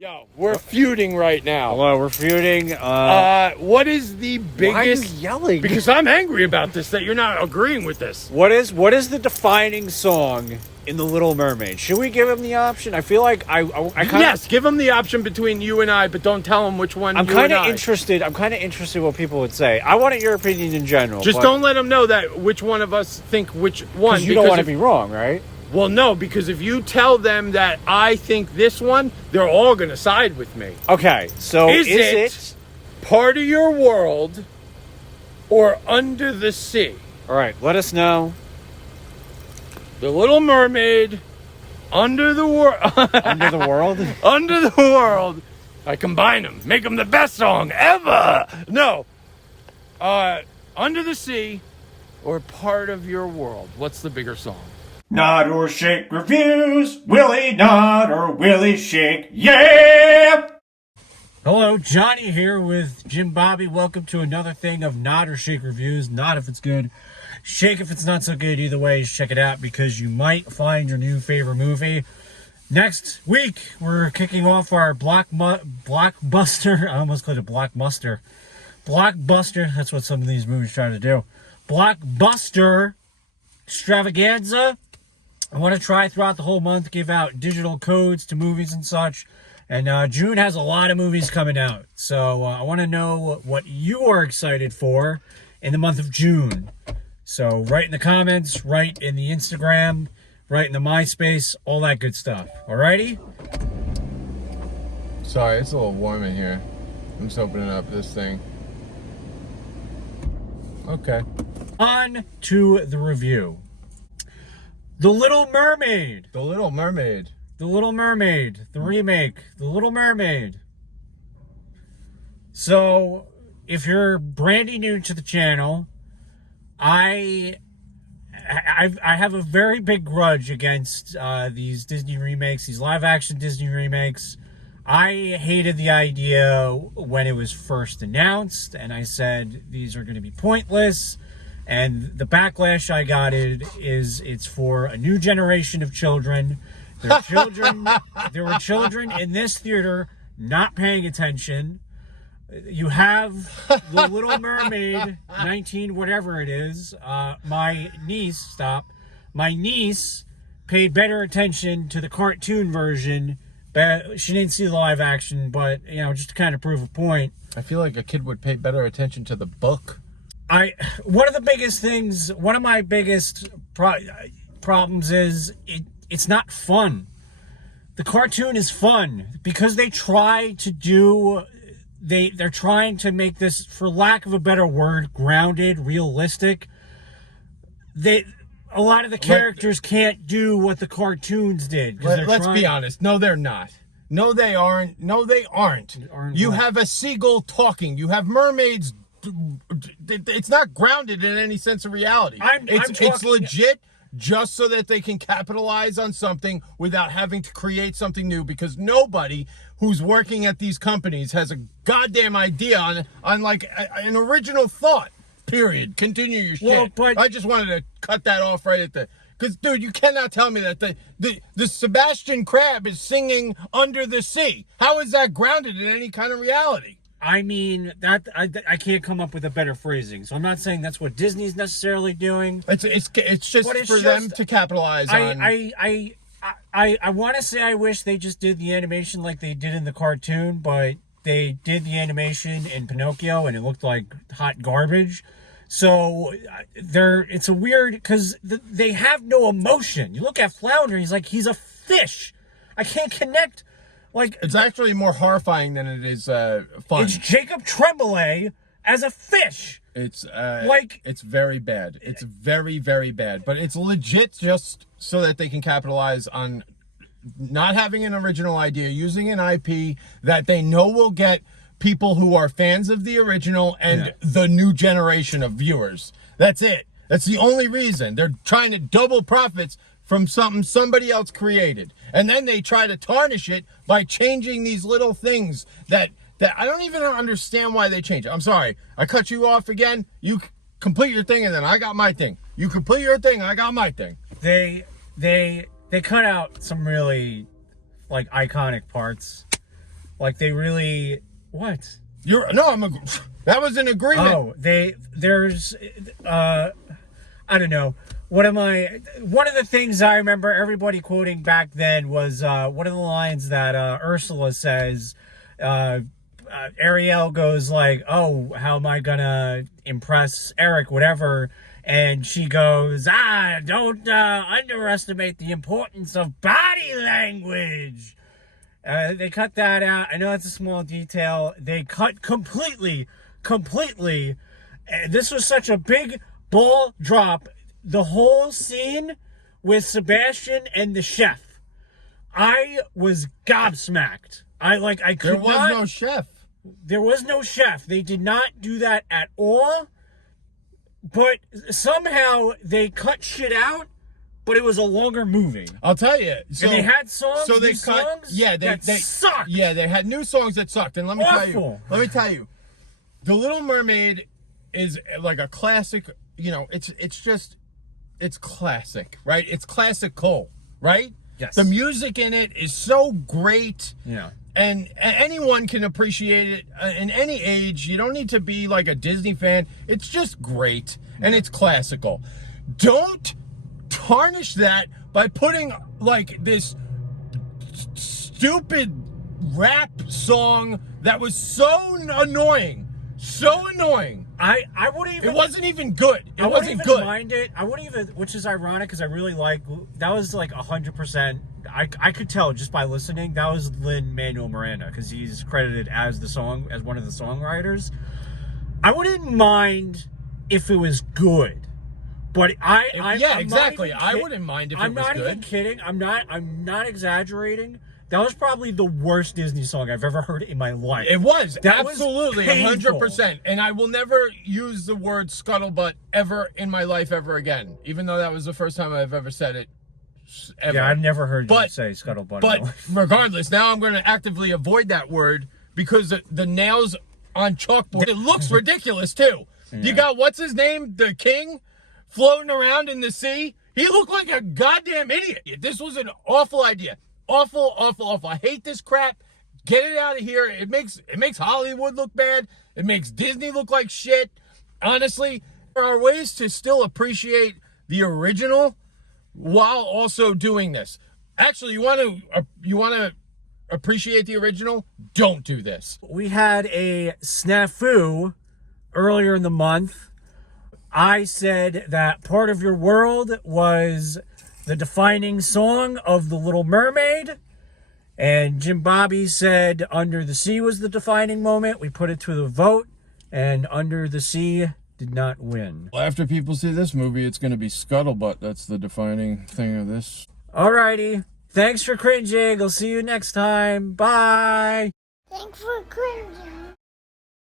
Yo, we're feuding right now. Hello, we're feuding. What is the biggest... Why are you yelling? Because I'm angry about this, that you're not agreeing with this. What is the defining song in The Little Mermaid? Should we give him the option? I feel like I kind of... Yes, give him the option between you and I, but don't tell him which one I'm kind of interested what people would say. I wanted your opinion in general. Just don't let them know that which one of us think which one. Because you don't want to be wrong, right? Well, no, because if you tell them that I think this one, they're all going to side with me. Okay, so is it part of your world or Under the Sea? All right, let us know. The Little Mermaid, Under the World. Under the World? Under the World. I combine them. Make them the best song ever. No. Under the Sea or Part of Your World. What's the bigger song? Nod or shake reviews. Willie nod or Willie shake. Yeah! Hello, Johnny here with Jim Bobby. Welcome to another thing of Nod or Shake reviews. Nod if it's good, shake if it's not so good. Either way, check it out because you might find your new favorite movie. Next week, we're kicking off our blockbuster. I almost called it blockbuster. Blockbuster. That's what some of these movies try to do. Blockbuster extravaganza. I want to try throughout the whole month, give out digital codes to movies and such. And June has a lot of movies coming out. So I want to know what you are excited for in the month of June. So write in the comments, write in the Instagram, write in the MySpace, all that good stuff. Alrighty? Sorry, it's a little warm in here. I'm just opening up this thing. Okay. On to the review. The Little Mermaid. The Little Mermaid. The Little Mermaid. The remake. The Little Mermaid. So, if you're brand new to the channel, I have a very big grudge against these Disney remakes, these live-action Disney remakes. I hated the idea when it was first announced, and I said these are going to be pointless. And the backlash I got is it's for a new generation of children. There were children in this theater not paying attention. You have The Little Mermaid, 19 whatever it is. My niece paid better attention to the cartoon version. But she didn't see the live action, but, just to kind of prove a point. I feel like a kid would pay better attention to the book. One of my biggest problems is it's not fun. The cartoon is fun because they're trying to make this, for lack of a better word, grounded, realistic. A lot of the characters can't do what the cartoons did. Let's be honest. No, they're not. No, they aren't. You have a seagull talking. You have mermaids. It's not grounded in any sense of reality. It's legit just so that they can capitalize on something without having to create something new, because nobody who's working at these companies has a goddamn idea on like an original thought. Period. Continue your shit. Well, but I just wanted to cut that off right at the... Because, dude, you cannot tell me that the Sebastian Crab is singing Under the Sea. How is that grounded in any kind of reality? I mean, that I can't come up with a better phrasing. So I'm not saying that's what Disney's necessarily doing. It's just for them to capitalize on. I want to say I wish they just did the animation like they did in the cartoon, but they did the animation in Pinocchio and it looked like hot garbage. So it's a weird, because they have no emotion. You look at Flounder, he's a fish. I can't connect. Like, it's actually more horrifying than it is fun. It's Jacob Tremblay as a fish. It's very bad. It's very, very bad. But it's legit just so that they can capitalize on not having an original idea, using an IP that they know will get people who are fans of the original and the new generation of viewers. That's it. That's the only reason. They're trying to double profits from something somebody else created. And then they try to tarnish it by changing these little things that I don't even understand why they change it. I'm sorry. I cut you off again. You complete your thing and then I got my thing. You complete your thing, I got my thing. They cut out some really like iconic parts. Like they really what? That was an agreement. Oh, there's I don't know. One of the things I remember everybody quoting back then was one of the lines that Ursula says. Ariel goes like, "Oh, how am I gonna impress Eric, whatever?" And she goes, don't underestimate the importance of body language." They cut that out. I know it's a small detail. They cut completely. This was such a big ball drop. The whole scene with Sebastian and the chef. I was gobsmacked. I could There was no chef. There was no chef. They did not do that at all. But somehow they cut shit out. But it was a longer movie. I'll tell you. And they had songs. So they songs. Yeah, they sucked. Yeah, they had new songs that sucked. And let me tell you, The Little Mermaid is like a classic. You know, it's classic, right? It's classical, right? Yes. The music in it is so great. Yeah. And anyone can appreciate it in any age. You don't need to be like a Disney fan. It's just great. And it's classical. Don't tarnish that by putting like this stupid rap song that was so annoying. I wouldn't even. It wasn't even good. It wasn't good. Mind it. I wouldn't even, which is ironic because I really like that was like 100%. I could tell just by listening that was Lin-Manuel Miranda because he's credited as one of the songwriters. I wouldn't mind if it was good, but exactly. I wouldn't mind if it was good. I'm not even kidding. I'm not exaggerating. That was probably the worst Disney song I've ever heard in my life. It was. That absolutely, 100%. And I will never use the word scuttlebutt ever in my life ever again. Even though that was the first time I've ever said it. Ever. Yeah, I've never heard you say scuttlebutt. But regardless, now I'm going to actively avoid that word because the nails on chalkboard, it looks ridiculous too. Yeah. You got, what's his name? The king floating around in the sea. He looked like a goddamn idiot. This was an awful idea. Awful. I hate this crap. Get it out of here. It makes Hollywood look bad. It makes Disney look like shit. Honestly, there are ways to still appreciate the original while also doing this. Actually, you want to appreciate the original? Don't do this. We had a snafu earlier in the month. I said that Part of Your World was the defining song of The Little Mermaid, and Jim Bobby said Under the Sea was the defining moment. We put it to the vote, and Under the Sea did not win. Well, after people see this movie, it's going to be Scuttlebutt. That's the defining thing of this. Alrighty. Thanks for cringing. I'll see you next time. Bye. Thanks for cringing.